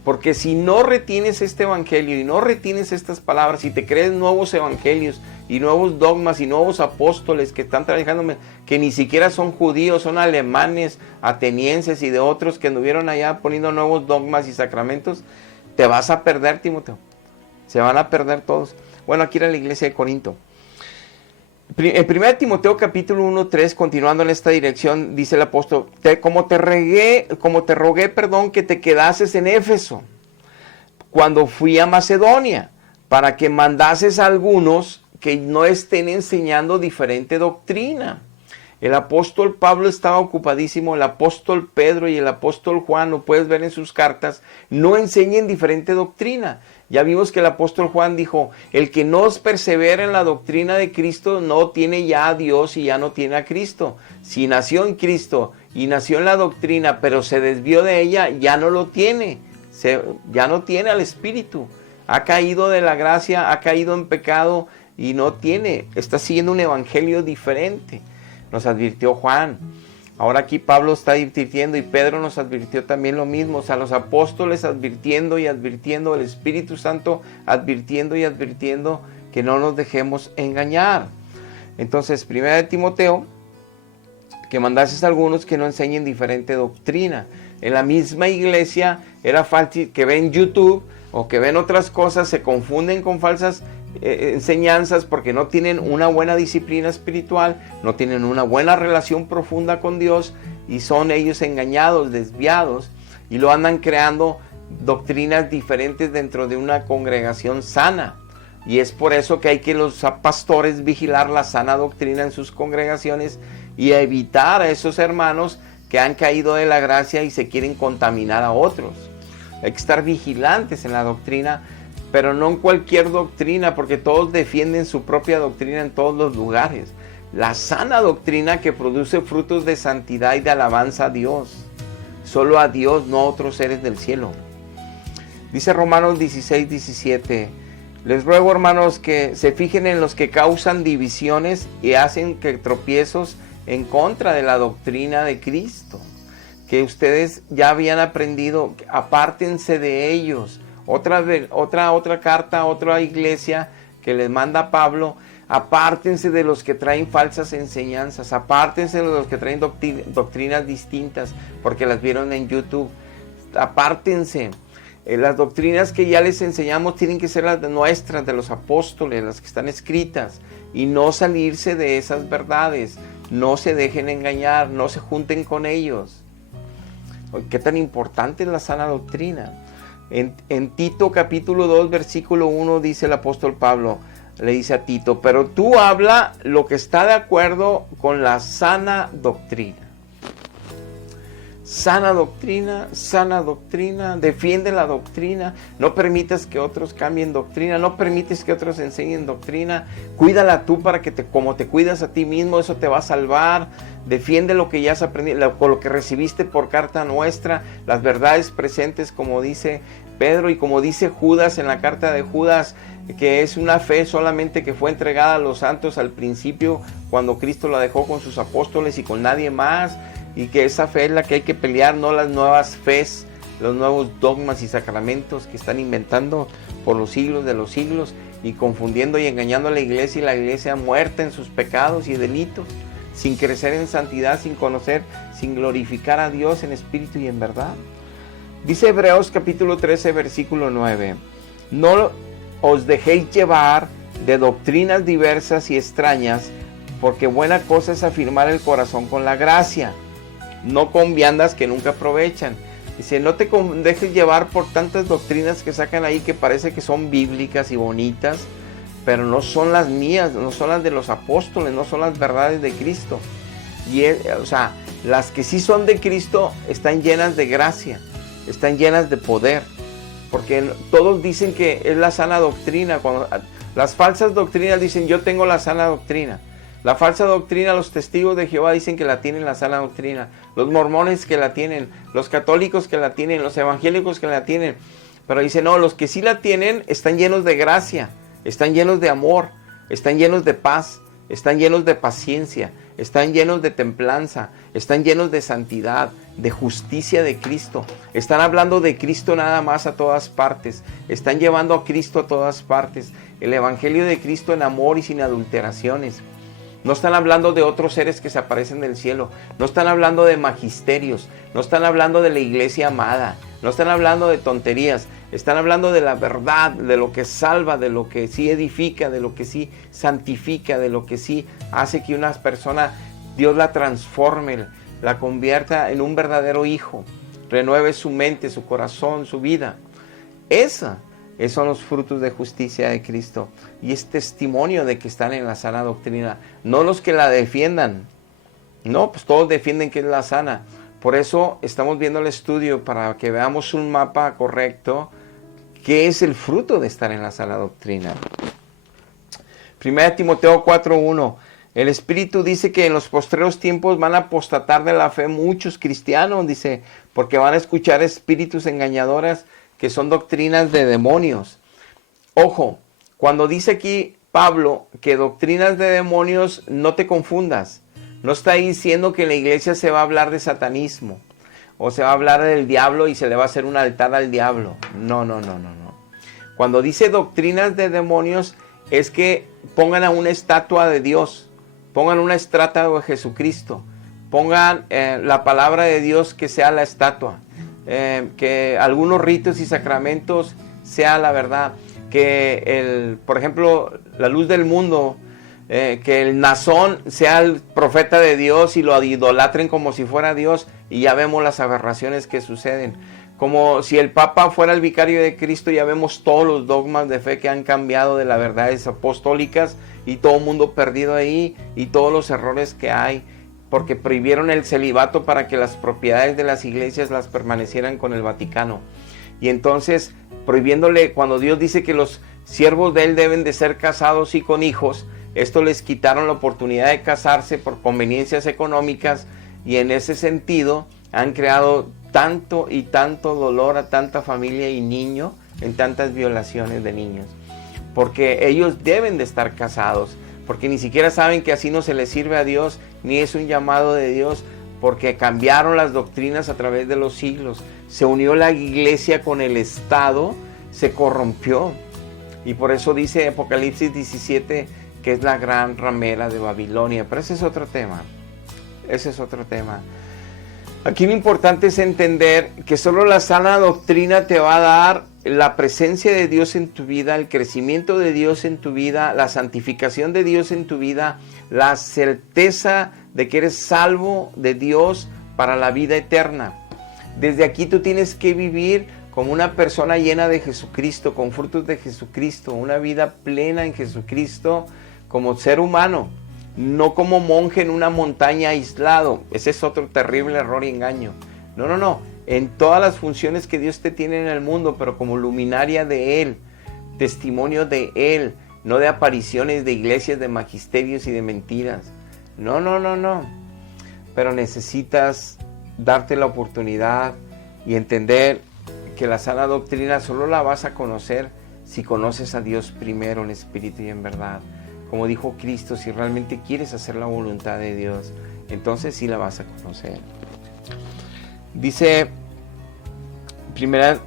Porque si no retienes este evangelio y no retienes estas palabras y te crees nuevos evangelios y nuevos dogmas y nuevos apóstoles que están trabajando, que ni siquiera son judíos, son alemanes, atenienses y de otros que anduvieron allá poniendo nuevos dogmas y sacramentos, te vas a perder, Timoteo. Se van a perder todos. Bueno, aquí era la iglesia de Corinto. En 1 Timoteo capítulo 1:3, continuando en esta dirección, dice el apóstol, como te rogué, que te quedases en Éfeso cuando fui a Macedonia, para que mandases a algunos que no estén enseñando diferente doctrina. El apóstol Pablo estaba ocupadísimo, el apóstol Pedro y el apóstol Juan, lo puedes ver en sus cartas, no enseñen diferente doctrina. Ya vimos que el apóstol Juan dijo, el que no persevera en la doctrina de Cristo no tiene ya a Dios y ya no tiene a Cristo. Si nació en Cristo y nació en la doctrina, pero se desvió de ella, ya no lo tiene, ya no tiene al Espíritu. Ha caído de la gracia, ha caído en pecado y no tiene, está siguiendo un evangelio diferente. Nos advirtió Juan. Ahora aquí Pablo está advirtiendo y Pedro nos advirtió también lo mismo. O sea, los apóstoles advirtiendo y advirtiendo, el Espíritu Santo advirtiendo y advirtiendo que no nos dejemos engañar. Entonces, 1 Timoteo, que mandases a algunos que no enseñen diferente doctrina. En la misma iglesia era fácil que ven YouTube o que ven otras cosas, se confunden con falsas enseñanzas porque no tienen una buena disciplina espiritual, no tienen una buena relación profunda con Dios y son ellos engañados, desviados y lo andan creando doctrinas diferentes dentro de una congregación sana. Y es por eso que hay que los pastores vigilar la sana doctrina en sus congregaciones y evitar a esos hermanos que han caído de la gracia y se quieren contaminar a otros. Hay que estar vigilantes en la doctrina, pero no en cualquier doctrina, porque todos defienden su propia doctrina en todos los lugares. La sana doctrina que produce frutos de santidad y de alabanza a Dios. Solo a Dios, no a otros seres del cielo. Dice Romanos 16:17. Les ruego, hermanos, que se fijen en los que causan divisiones y hacen que tropiezos en contra de la doctrina de Cristo. Que ustedes ya habían aprendido, apártense de ellos. Otra carta, otra iglesia que les manda Pablo, apártense de los que traen falsas enseñanzas, apártense de los que traen doctrinas distintas, porque las vieron en YouTube, apártense. Las doctrinas que ya les enseñamos tienen que ser las de nuestras, de los apóstoles, las que están escritas, y no salirse de esas verdades, no se dejen engañar, no se junten con ellos. ¿Qué tan importante es la sana doctrina? En Tito capítulo 2 versículo 1 dice el apóstol Pablo, le dice a Tito, pero tú habla lo que está de acuerdo con la sana doctrina. Sana doctrina, defiende la doctrina, no permitas que otros cambien doctrina, no permites que otros enseñen doctrina, cuídala tú para que como te cuidas a ti mismo, eso te va a salvar. Defiende lo que ya has aprendido, lo que recibiste por carta nuestra, las verdades presentes, como dice Pedro y como dice Judas en la carta de Judas, que es una fe solamente que fue entregada a los santos al principio, cuando Cristo la dejó con sus apóstoles y con nadie más, y que esa fe es la que hay que pelear, no las nuevas fes los nuevos dogmas y sacramentos que están inventando por los siglos de los siglos y confundiendo y engañando a la iglesia, y la iglesia muerta en sus pecados y delitos, sin crecer en santidad, sin conocer, sin glorificar a Dios en espíritu y en verdad. Dice Hebreos capítulo 13, versículo 9, no os dejéis llevar de doctrinas diversas y extrañas, porque buena cosa es afirmar el corazón con la gracia, no con viandas que nunca aprovechan. Dice, no te dejes llevar por tantas doctrinas que sacan ahí que parece que son bíblicas y bonitas, pero no son las mías, no son las de los apóstoles, no son las verdades de Cristo. Las que sí son de Cristo están llenas de gracia, están llenas de poder, porque todos dicen que es la sana doctrina. Cuando las falsas doctrinas dicen, yo tengo la sana doctrina. La falsa doctrina, los testigos de Jehová dicen que la tienen la sana doctrina, los mormones que la tienen, los católicos que la tienen, los evangélicos que la tienen, pero dicen, no, los que sí la tienen están llenos de gracia, están llenos de amor, están llenos de paz, están llenos de paciencia, están llenos de templanza, están llenos de santidad, de justicia de Cristo, están hablando de Cristo nada más a todas partes, están llevando a Cristo a todas partes, el evangelio de Cristo en amor y sin adulteraciones. No están hablando de otros seres que se aparecen del cielo. No están hablando de magisterios. No están hablando de la iglesia amada. No están hablando de tonterías. Están hablando de la verdad, de lo que salva, de lo que sí edifica, de lo que sí santifica, de lo que sí hace que una persona, Dios la transforme, la convierta en un verdadero hijo. Renueve su mente, su corazón, su vida. Esos son los frutos de justicia de Cristo. Y es testimonio de que están en la sana doctrina. No los que la defiendan. No, pues todos defienden que es la sana. Por eso estamos viendo el estudio para que veamos un mapa correcto. ¿Qué es el fruto de estar en la sana doctrina? 1 Timoteo 4:1. El Espíritu dice que en los postreros tiempos van a apostatar de la fe muchos cristianos, dice, porque van a escuchar espíritus engañadoras que son doctrinas de demonios. Ojo, cuando dice aquí Pablo que doctrinas de demonios, no te confundas. No está diciendo que en la iglesia se va a hablar de satanismo o se va a hablar del diablo y se le va a hacer un altar al diablo. No. Cuando dice doctrinas de demonios es que pongan a una estatua de Dios, pongan una estatua de Jesucristo, pongan la palabra de Dios que sea la estatua. Que algunos ritos y sacramentos sea la verdad, que por ejemplo la luz del mundo, que el Nazón sea el profeta de Dios y lo idolatren como si fuera Dios, y ya vemos las aberraciones que suceden. Como si el Papa fuera el vicario de Cristo, ya vemos todos los dogmas de fe que han cambiado de las verdades apostólicas y todo el mundo perdido ahí y todos los errores que hay. Porque prohibieron el celibato para que las propiedades de las iglesias las permanecieran con el Vaticano. Y entonces, prohibiéndole, cuando Dios dice que los siervos de Él deben de ser casados y con hijos, esto les quitaron la oportunidad de casarse por conveniencias económicas, y en ese sentido han creado tanto y tanto dolor a tanta familia y niño en tantas violaciones de niños. Porque ellos deben de estar casados, porque ni siquiera saben que así no se les sirve a Dios, ni es un llamado de Dios, porque cambiaron las doctrinas a través de los siglos. Se unió la iglesia con el Estado, se corrompió. Y por eso dice Apocalipsis 17 que es la gran ramera de Babilonia. Pero ese es otro tema. Aquí lo importante es entender que solo la sana doctrina te va a dar la presencia de Dios en tu vida, el crecimiento de Dios en tu vida, la santificación de Dios en tu vida, la certeza de que eres salvo de Dios para la vida eterna. Desde aquí tú tienes que vivir como una persona llena de Jesucristo, con frutos de Jesucristo, una vida plena en Jesucristo como ser humano, no como monje en una montaña aislado. Ese es otro terrible error y engaño. No. En todas las funciones que Dios te tiene en el mundo, pero como luminaria de Él, testimonio de Él, no de apariciones de iglesias, de magisterios y de mentiras. No. Pero necesitas darte la oportunidad y entender que la sana doctrina solo la vas a conocer si conoces a Dios primero en espíritu y en verdad. Como dijo Cristo, si realmente quieres hacer la voluntad de Dios, entonces sí la vas a conocer. Dice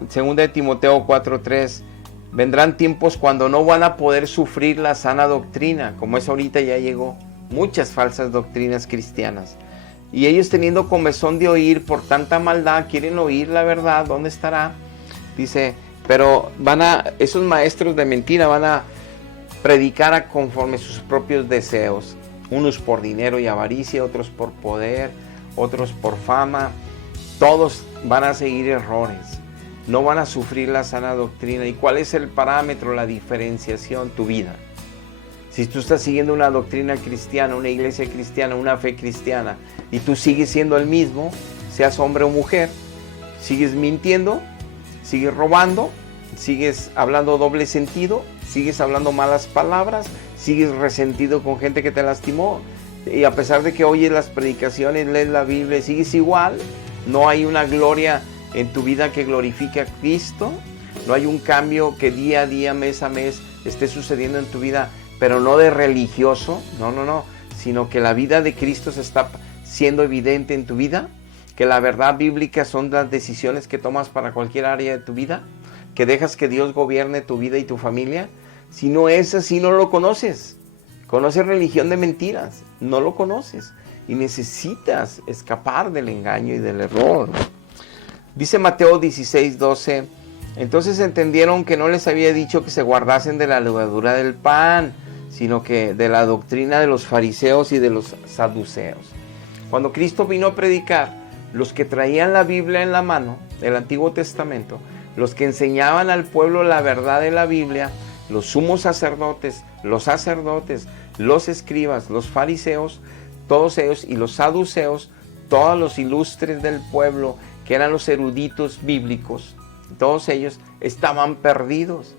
Segunda de Timoteo 4:3, vendrán tiempos cuando no van a poder sufrir la sana doctrina, como es ahorita ya llegó, muchas falsas doctrinas cristianas. Y ellos teniendo comezón de oír por tanta maldad, quieren oír la verdad, ¿dónde estará? Dice, pero esos maestros de mentira van a predicar conforme sus propios deseos, unos por dinero y avaricia, otros por poder, otros por fama. Todos van a seguir errores, no van a sufrir la sana doctrina. ¿Y cuál es el parámetro, la diferenciación? Tu vida. Si tú estás siguiendo una doctrina cristiana, una iglesia cristiana, una fe cristiana, y tú sigues siendo el mismo, seas hombre o mujer, sigues mintiendo, sigues robando, sigues hablando doble sentido, sigues hablando malas palabras, sigues resentido con gente que te lastimó, y a pesar de que oyes las predicaciones, lees la Biblia, sigues igual, no hay una gloria en tu vida que glorifique a Cristo, no hay un cambio que día a día, mes a mes esté sucediendo en tu vida, pero no de religioso, no, sino que la vida de Cristo se está siendo evidente en tu vida, que la verdad bíblica son las decisiones que tomas para cualquier área de tu vida, que dejas que Dios gobierne tu vida y tu familia. Si no es así, no lo conoces. Conoces religión de mentiras, no lo conoces. Y necesitas escapar del engaño y del error. Dice Mateo 16:12, entonces entendieron que no les había dicho que se guardasen de la levadura del pan, sino que de la doctrina de los fariseos y de los saduceos. Cuando Cristo vino a predicar, los que traían la Biblia en la mano, el Antiguo Testamento, los que enseñaban al pueblo la verdad de la Biblia, los sumos sacerdotes, los escribas, los fariseos, todos ellos, y los saduceos, todos los ilustres del pueblo, que eran los eruditos bíblicos, todos ellos estaban perdidos.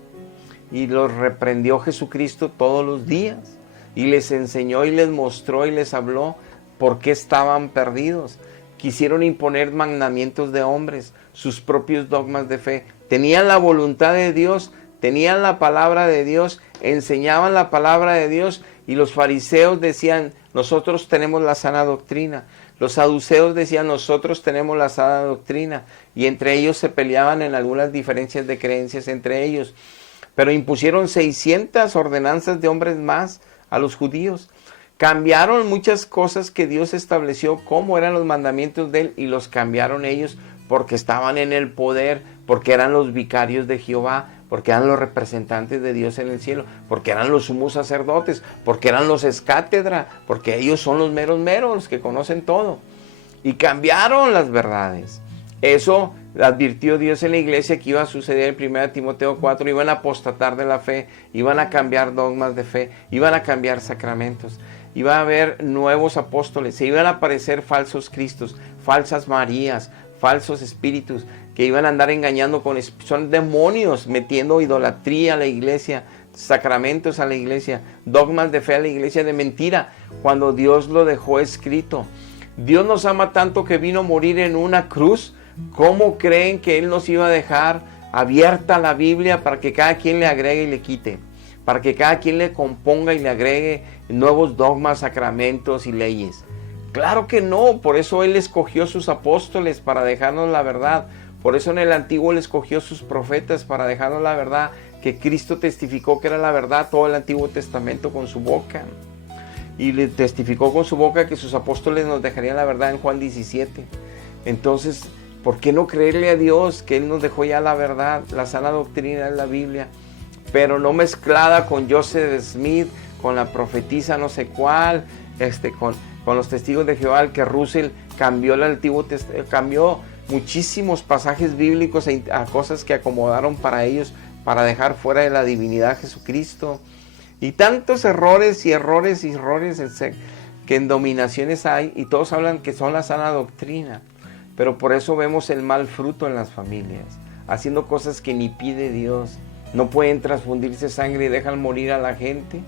Y los reprendió Jesucristo todos los días, y les enseñó y les mostró y les habló por qué estaban perdidos. Quisieron imponer mandamientos de hombres, sus propios dogmas de fe. Tenían la voluntad de Dios, tenían la palabra de Dios, enseñaban la palabra de Dios, y los fariseos decían, nosotros tenemos la sana doctrina. Los saduceos decían, nosotros tenemos la sana doctrina. Y entre ellos se peleaban en algunas diferencias de creencias entre ellos. Pero impusieron 600 ordenanzas de hombres más a los judíos. Cambiaron muchas cosas que Dios estableció, como eran los mandamientos de Él, y los cambiaron ellos porque estaban en el poder, porque eran los vicarios de Jehová, porque eran los representantes de Dios en el cielo, porque eran los sumos sacerdotes, porque eran los escátedra, porque ellos son los meros los que conocen todo. Y cambiaron las verdades. Eso advirtió Dios en la iglesia que iba a suceder en 1 Timoteo 4, iban a apostatar de la fe, iban a cambiar dogmas de fe, iban a cambiar sacramentos, iba a haber nuevos apóstoles, se iban a aparecer falsos cristos, falsas Marías, falsos espíritus, que iban a andar engañando son demonios, metiendo idolatría a la iglesia, sacramentos a la iglesia, dogmas de fe a la iglesia de mentira, cuando Dios lo dejó escrito. Dios nos ama tanto que vino a morir en una cruz. ¿Cómo creen que Él nos iba a dejar abierta la Biblia para que cada quien le agregue y le quite? Para que cada quien le componga y le agregue nuevos dogmas, sacramentos y leyes. Claro que no, por eso Él escogió sus apóstoles para dejarnos la verdad. Por eso en el Antiguo Él escogió sus profetas para dejarnos la verdad, que Cristo testificó que era la verdad todo el Antiguo Testamento con su boca. Y le testificó con su boca que sus apóstoles nos dejarían la verdad en Juan 17. Entonces, ¿por qué no creerle a Dios que Él nos dejó ya la verdad, la sana doctrina de la Biblia, pero no mezclada con Joseph Smith, con la profetisa no sé cuál, con los testigos de Jehová, el que Russell cambió el Antiguo Testamento, cambió muchísimos pasajes bíblicos a cosas que acomodaron para ellos, para dejar fuera de la divinidad de Jesucristo? Y tantos errores que en dominaciones hay, y todos hablan que son la sana doctrina. Pero por eso vemos el mal fruto en las familias, haciendo cosas que ni pide Dios. No pueden transfundirse sangre y dejan morir a la gente.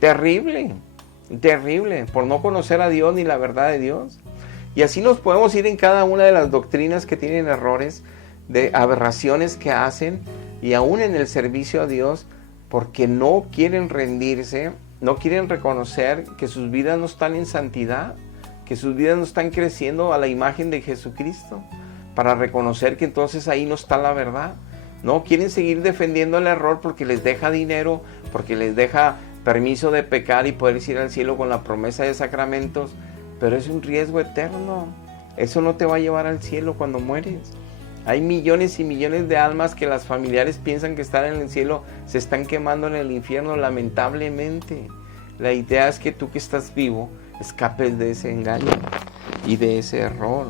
Terrible, terrible, por no conocer a Dios ni la verdad de Dios. Y así nos podemos ir en cada una de las doctrinas que tienen errores, de aberraciones que hacen, y aún en el servicio a Dios, porque no quieren rendirse, no quieren reconocer que sus vidas no están en santidad, que sus vidas no están creciendo a la imagen de Jesucristo. para reconocer que entonces ahí no está la verdad. No, quieren seguir defendiendo el error porque les deja dinero, porque les deja permiso de pecar y poder ir al cielo con la promesa de sacramentos, pero es un riesgo eterno. Eso no te va a llevar al cielo cuando mueres. Hay millones y millones de almas que las familiares piensan que están en el cielo, se están quemando en el infierno, lamentablemente. La idea es que tú que estás vivo, escapes de ese engaño y de ese error.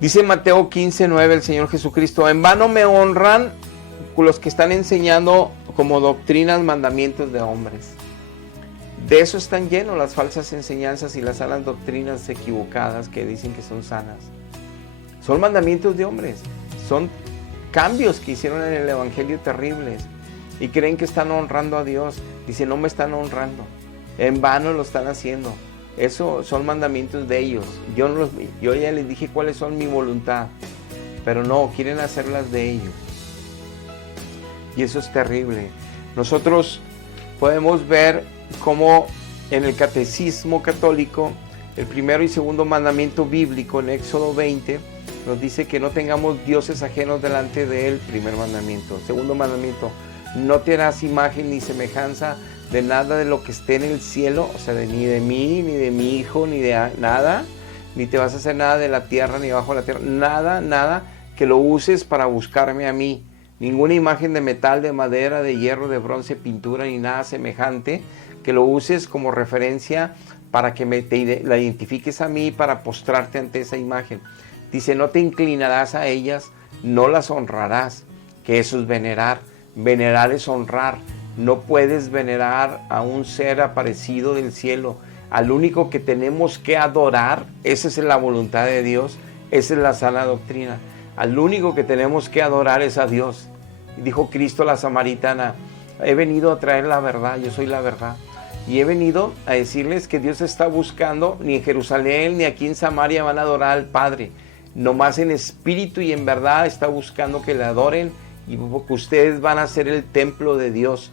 Dice Mateo 15:9 el Señor Jesucristo: en vano me honran los que están enseñando como doctrinas mandamientos de hombres. De eso están llenos las falsas enseñanzas y las sanas doctrinas equivocadas que dicen que son sanas. Son mandamientos de hombres, son cambios que hicieron en el evangelio terribles y creen que están honrando a Dios. Dice, no me están honrando, en vano lo están haciendo. Eso son mandamientos de ellos. Yo ya les dije cuáles son mi voluntad, pero no, quieren hacerlas de ellos. Y eso es terrible. Nosotros podemos ver cómo en el catecismo católico, el primero y segundo mandamiento bíblico en Éxodo 20, nos dice que no tengamos dioses ajenos delante de él, primer mandamiento. Segundo mandamiento, no te harás imagen ni semejanza de nada de lo que esté en el cielo, o sea, ni de mí, ni de mi hijo, ni de nada, ni te vas a hacer nada de la tierra, ni bajo la tierra, nada que lo uses para buscarme a mí. Ninguna imagen de metal, de madera, de hierro, de bronce, pintura, ni nada semejante, que lo uses como referencia para que la identifiques a mí, para postrarte ante esa imagen. Dice, no te inclinarás a ellas, no las honrarás, que eso es venerar. Venerar es honrar. No puedes venerar a un ser aparecido del cielo. Al único que tenemos que adorar, esa es la voluntad de Dios, esa es la sana doctrina. Al único que tenemos que adorar es a Dios. Dijo Cristo a la samaritana, he venido a traer la verdad, yo soy la verdad. Y he venido a decirles que Dios está buscando, ni en Jerusalén ni aquí en Samaria van a adorar al Padre. Nomás en espíritu y en verdad está buscando que le adoren, y porque ustedes van a ser el templo de Dios.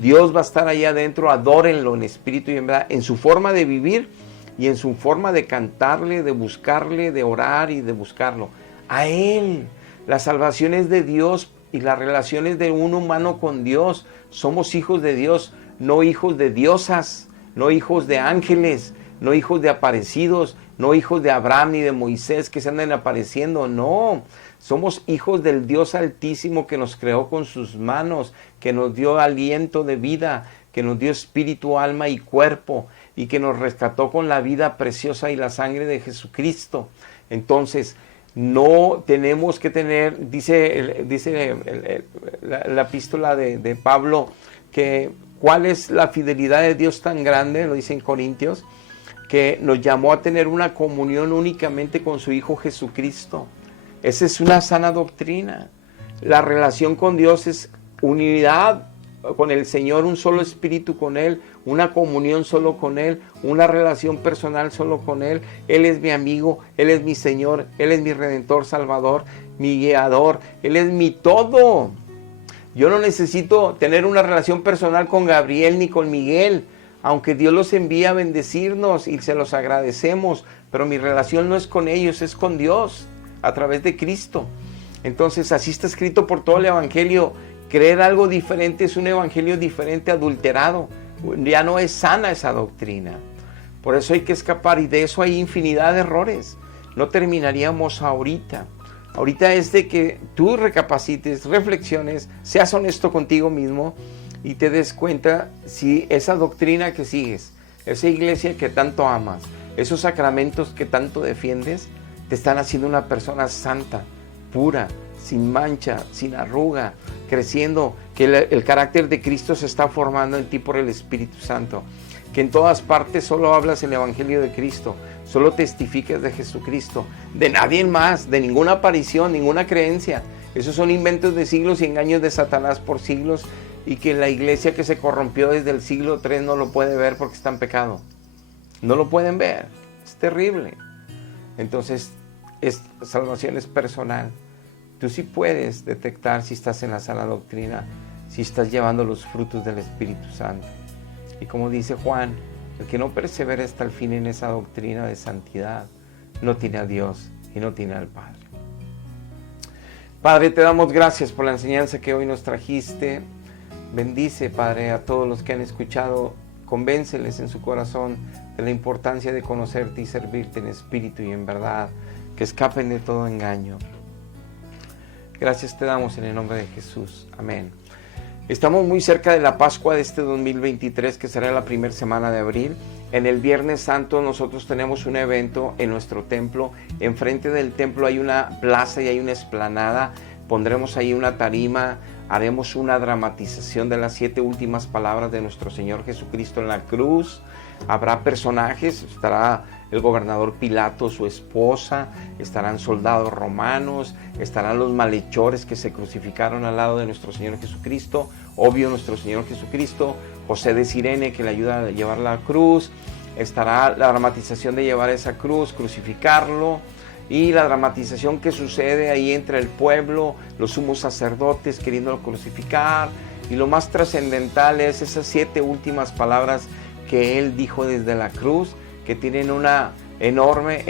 Dios va a estar allá adentro, adórenlo en espíritu y en verdad, en su forma de vivir y en su forma de cantarle, de buscarle, de orar y de buscarlo. A Él, la salvación es de Dios y las relaciones de un humano con Dios. Somos hijos de Dios, no hijos de diosas, no hijos de ángeles, no hijos de aparecidos, no hijos de Abraham ni de Moisés que se andan apareciendo, no. Somos hijos del Dios Altísimo que nos creó con sus manos, que nos dio aliento de vida, que nos dio espíritu, alma y cuerpo, y que nos rescató con la vida preciosa y la sangre de Jesucristo. Entonces, no tenemos que tener, dice la epístola de Pablo, que cuál es la fidelidad de Dios tan grande, lo dice en Corintios, que nos llamó a tener una comunión únicamente con su Hijo Jesucristo. Esa es una sana doctrina. La relación con Dios es unidad con el Señor, un solo espíritu con Él, una comunión solo con Él, una relación personal solo con Él. Él es mi amigo, Él es mi Señor, Él es mi Redentor, Salvador, mi guiador, Él es mi todo. Yo no necesito tener una relación personal con Gabriel ni con Miguel, aunque Dios los envía a bendecirnos y se los agradecemos, pero mi relación no es con ellos, es con Dios, a través de Cristo. Entonces así está escrito por todo el evangelio. Creer algo diferente es un evangelio diferente, adulterado. Ya no es sana esa doctrina. Por eso hay que escapar, y de eso hay infinidad de errores. No terminaríamos ahorita. Ahorita es de que tú recapacites, reflexiones, seas honesto contigo mismo y te des cuenta si esa doctrina que sigues, esa iglesia que tanto amas, esos sacramentos que tanto defiendes, te están haciendo una persona santa, pura, sin mancha, sin arruga, creciendo, que el carácter de Cristo se está formando en ti por el Espíritu Santo, que en todas partes solo hablas el Evangelio de Cristo, solo testificas de Jesucristo, de nadie más, de ninguna aparición, ninguna creencia. Esos son inventos de siglos y engaños de Satanás por siglos, y que la iglesia que se corrompió desde el siglo III no lo puede ver porque está en pecado. No lo pueden ver, es terrible. Entonces, salvación es personal. Tú sí puedes detectar si estás en la sana doctrina, si estás llevando los frutos del Espíritu Santo. Y como dice Juan, el que no persevera hasta el fin en esa doctrina de santidad, no tiene a Dios y no tiene al Padre. Padre, te damos gracias por la enseñanza que hoy nos trajiste. Bendice, Padre, a todos los que han escuchado. Convénceles en su corazón de la importancia de conocerte y servirte en espíritu y en verdad, que escapen de todo engaño. Gracias te damos en el nombre de Jesús. Amén. Estamos muy cerca de la Pascua de este 2023, que será la primera semana de abril. En el Viernes Santo nosotros tenemos un evento en nuestro templo. Enfrente del templo hay una plaza y hay una explanada. Pondremos ahí una tarima, haremos una dramatización de las 7 últimas palabras de nuestro Señor Jesucristo en la cruz. Habrá personajes, estará el gobernador Pilato, su esposa, estarán soldados romanos, estarán los malhechores que se crucificaron al lado de nuestro Señor Jesucristo, obvio nuestro Señor Jesucristo, José de Cirene que le ayuda a llevar la cruz, estará la dramatización de llevar esa cruz, crucificarlo, y la dramatización que sucede ahí entre el pueblo, los sumos sacerdotes queriéndolo crucificar, y lo más trascendental es esas 7 últimas palabras que él dijo desde la cruz, que tienen una enorme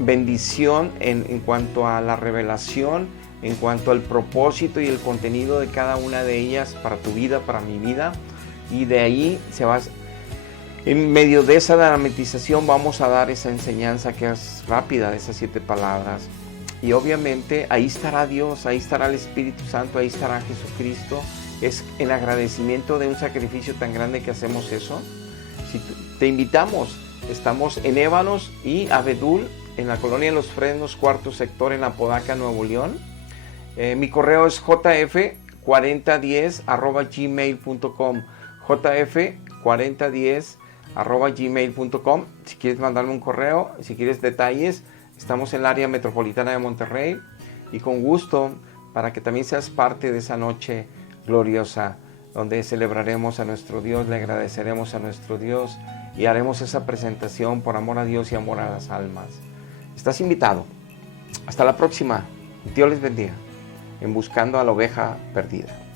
bendición en cuanto a la revelación, en cuanto al propósito y el contenido de cada una de ellas para tu vida, para mi vida. Y de ahí se va, en medio de esa dramatización vamos a dar esa enseñanza que es rápida de esas 7 palabras. Y obviamente ahí estará Dios, ahí estará el Espíritu Santo, ahí estará Jesucristo. Es en agradecimiento de un sacrificio tan grande que hacemos eso. Si te invitamos, estamos en Ébanos y Abedul, en la colonia de Los Fresnos, cuarto sector, en Apodaca, Nuevo León. Mi correo es jf4010@gmail.com, jf4010@gmail.com. Si quieres mandarme un correo, si quieres detalles, estamos en el área metropolitana de Monterrey, y con gusto para que también seas parte de esa noche gloriosa donde celebraremos a nuestro Dios, le agradeceremos a nuestro Dios y haremos esa presentación por amor a Dios y amor a las almas. Estás invitado. Hasta la próxima. Dios les bendiga en Buscando a la Oveja Perdida.